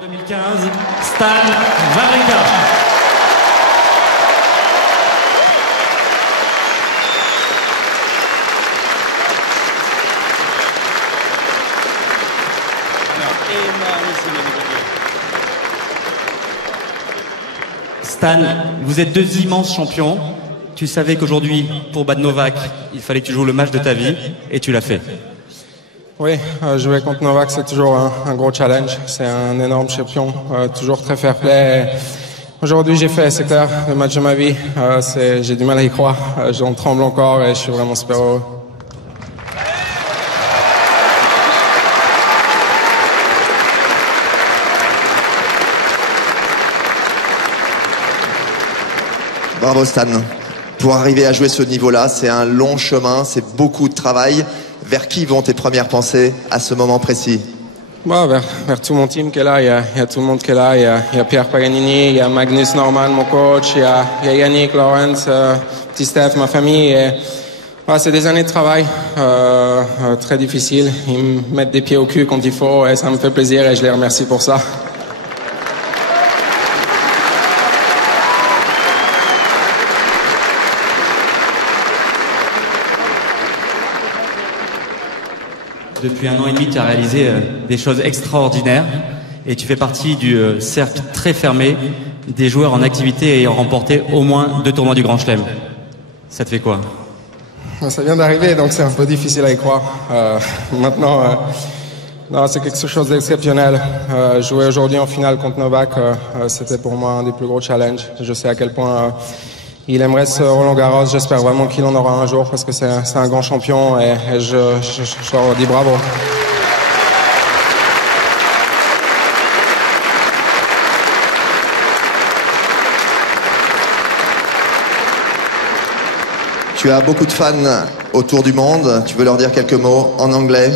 2015, Stan Wawrinka. Stan, vous êtes deux immenses champions. Tu savais qu'aujourd'hui, pour Bad Novak, il fallait que tu joues le match de ta vie, et tu l'as fait. Oui, jouer contre Novak, c'est toujours un gros challenge. C'est un énorme champion, toujours très fair play. Aujourd'hui, j'ai fait, c'est clair, le match de ma vie. J'ai du mal à y croire. J'en tremble encore et je suis vraiment super heureux. Bravo Stan. Pour arriver à jouer ce niveau-là, c'est un long chemin, c'est beaucoup de travail. Vers qui vont tes premières pensées à ce moment précis? Vers tout mon team qui est là, il y a tout le monde qui est là, il y a Pierre Paganini, il y a Magnus Norman, mon coach, il y a Yannick, Lawrence, petit Steph, ma famille. C'est des années de travail très difficiles. Ils me mettent des pieds au cul quand il faut et ça me fait plaisir et je les remercie pour ça. Depuis 1 an et demi, tu as réalisé des choses extraordinaires et tu fais partie du cercle très fermé des joueurs en activité ayant remporté au moins 2 tournois du Grand Chelem. Ça te fait quoi? Ça vient d'arriver, donc c'est un peu difficile à y croire. Maintenant, non, c'est quelque chose d'exceptionnel. Jouer aujourd'hui en finale contre Novak, c'était pour moi un des plus gros challenges. Je sais à quel point il aimerait ce Roland Garros. J'espère vraiment qu'il en aura un jour parce que c'est un grand champion et je leur dis bravo. Tu as beaucoup de fans autour du monde. Tu veux leur dire quelques mots en anglais?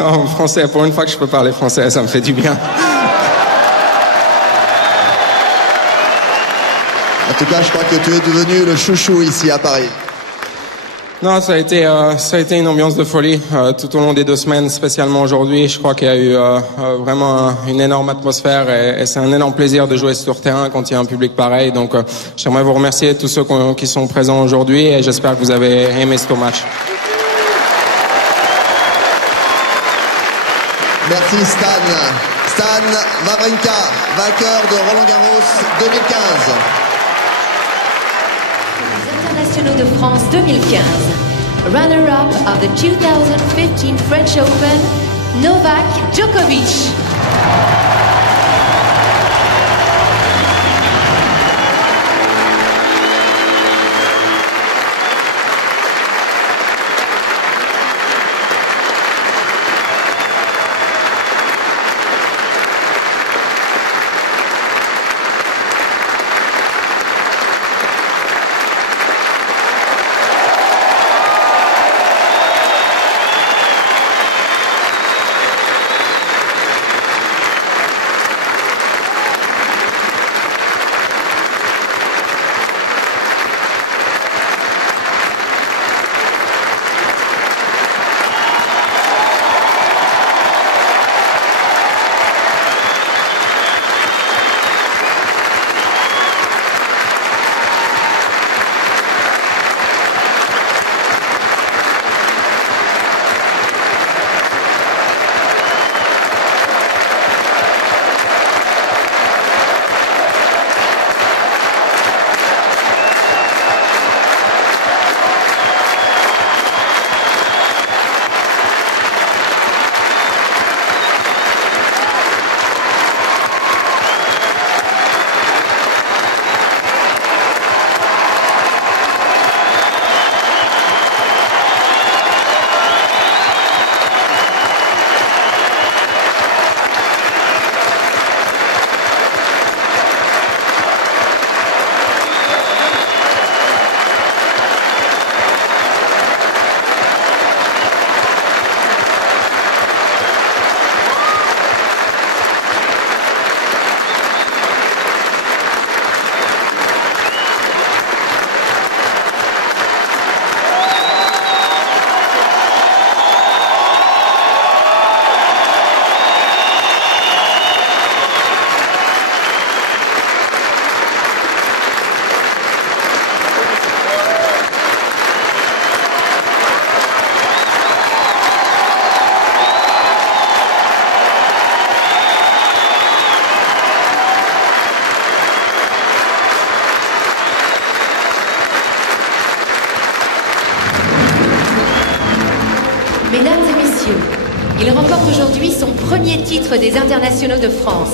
En français, pour une fois que je peux parler français, ça me fait du bien. En tout cas, je crois que tu es devenu le chouchou ici à Paris. Non, ça a été une ambiance de folie tout au long des 2 semaines, spécialement aujourd'hui. Je crois qu'il y a eu vraiment une énorme atmosphère et c'est un énorme plaisir de jouer sur terrain quand il y a un public pareil. Donc, j'aimerais vous remercier tous ceux qui sont présents aujourd'hui et j'espère que vous avez aimé ce match. Merci Stan. Stan Wawrinka, vainqueur de Roland Garros 2015. Internationaux de France 2015. Runner-up of the 2015 French Open, Novak Djokovic. son premier titre des internationaux de France.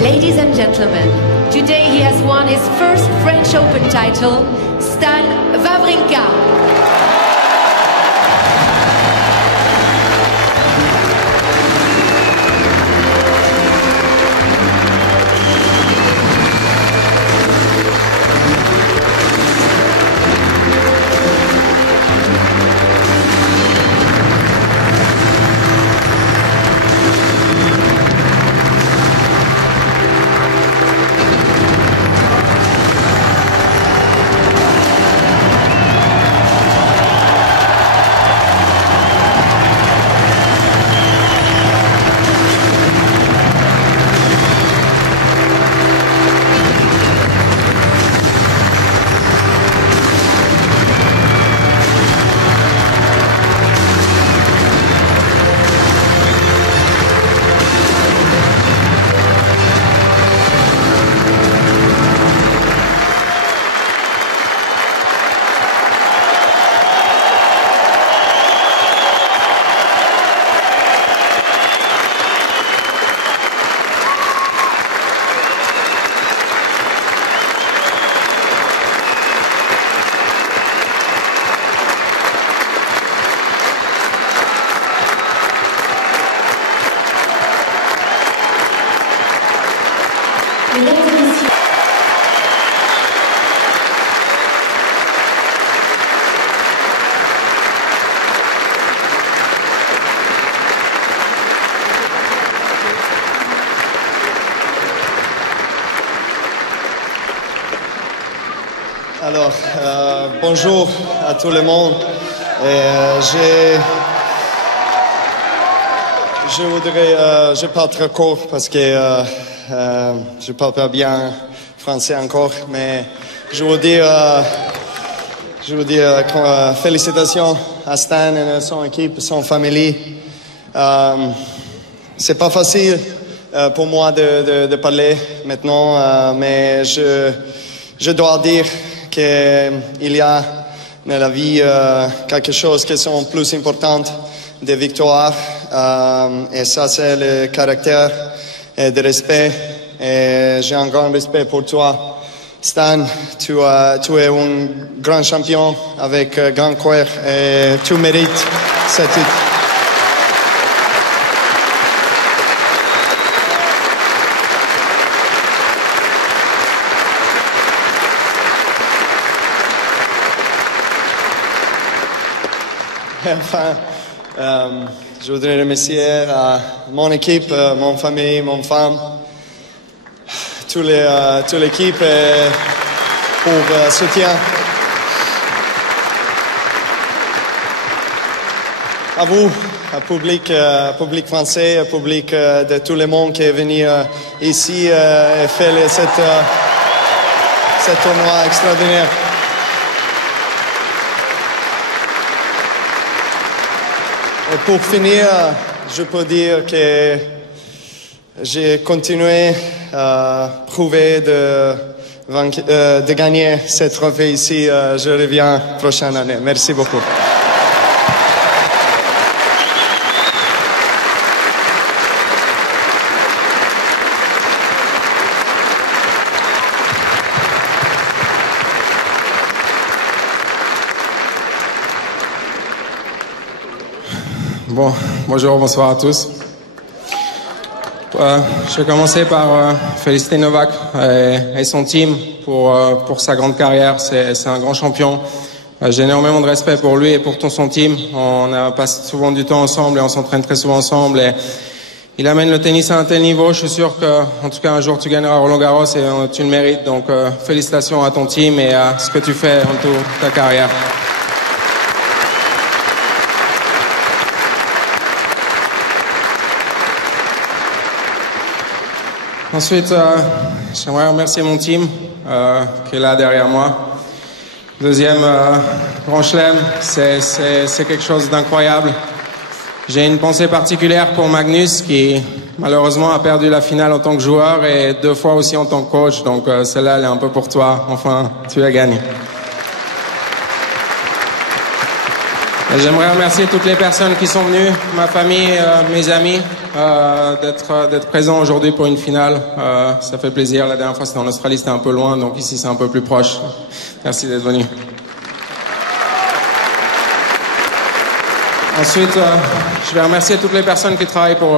Ladies and gentlemen, today he has won his first French Open title, Stan Wawrinka. Alors, bonjour à tout le monde. Je voudrais, je parle très court parce que je parle pas bien français encore, mais je veux dire félicitations à Stan et à son équipe, son famille. C'est pas facile pour moi de parler maintenant, mais je dois dire qu'il y a dans la vie quelque chose qui sont plus importantes des victoires, et ça c'est le caractère et le respect, et j'ai un grand respect pour toi, Stan. Tu es un grand champion avec grand cœur et tu mérites ce titre. Enfin, je voudrais remercier mon équipe, mon famille, mon femme, toute l'équipe pour le soutien. À vous, public français, public de tout le monde qui est venu ici et fait cet tournoi extraordinaire. Et pour finir, je peux dire que j'ai continué à prouver de gagner cette trophée ici. Je reviens prochaine année. Merci beaucoup. Bon, bonjour, bonsoir à tous. Je vais commencer par féliciter Novak et son team pour sa grande carrière. C'est un grand champion. J'ai énormément de respect pour lui et pour son team. On passe souvent du temps ensemble et on s'entraîne très souvent ensemble. Et il amène le tennis à un tel niveau. Je suis sûr qu'en tout cas un jour tu gagneras Roland Garros et tu le mérites. Donc félicitations à ton team et à ce que tu fais en toute ta carrière. Ensuite, j'aimerais remercier mon team qui est là derrière moi. Deuxième Grand Chelem, c'est quelque chose d'incroyable. J'ai une pensée particulière pour Magnus qui malheureusement a perdu la finale en tant que joueur et 2 fois aussi en tant que coach. Donc celle-là, elle est un peu pour toi. Enfin, tu la gagnes. J'aimerais remercier toutes les personnes qui sont venues, ma famille, mes amis, d'être présents aujourd'hui pour une finale. Ça fait plaisir. La dernière fois c'était en Australie, c'était un peu loin, donc ici c'est un peu plus proche. Merci d'être venus. Ensuite, je vais remercier toutes les personnes qui travaillent pour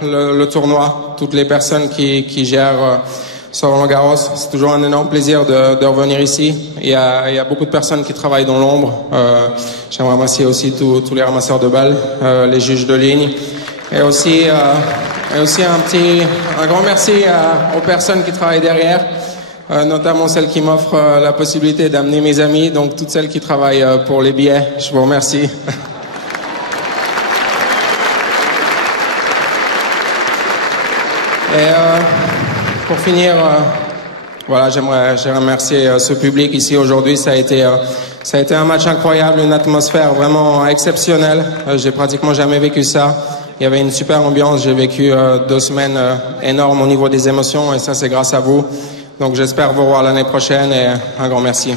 le tournoi, toutes les personnes qui gèrent sur Roland-Garros. C'est toujours un énorme plaisir de revenir ici. Il y a beaucoup de personnes qui travaillent dans l'ombre. J'aimerais remercier aussi tous les ramasseurs de balles, les juges de ligne. Et aussi un grand merci aux personnes qui travaillent derrière, notamment celles qui m'offrent la possibilité d'amener mes amis, donc toutes celles qui travaillent pour les billets. Je vous remercie. Et pour finir, voilà, j'aimerais remercier ce public ici aujourd'hui. Ça a été un match incroyable, une atmosphère vraiment exceptionnelle. J'ai pratiquement jamais vécu ça. Il y avait une super ambiance. J'ai vécu 2 semaines énormes au niveau des émotions et ça c'est grâce à vous. Donc j'espère vous revoir l'année prochaine et un grand merci.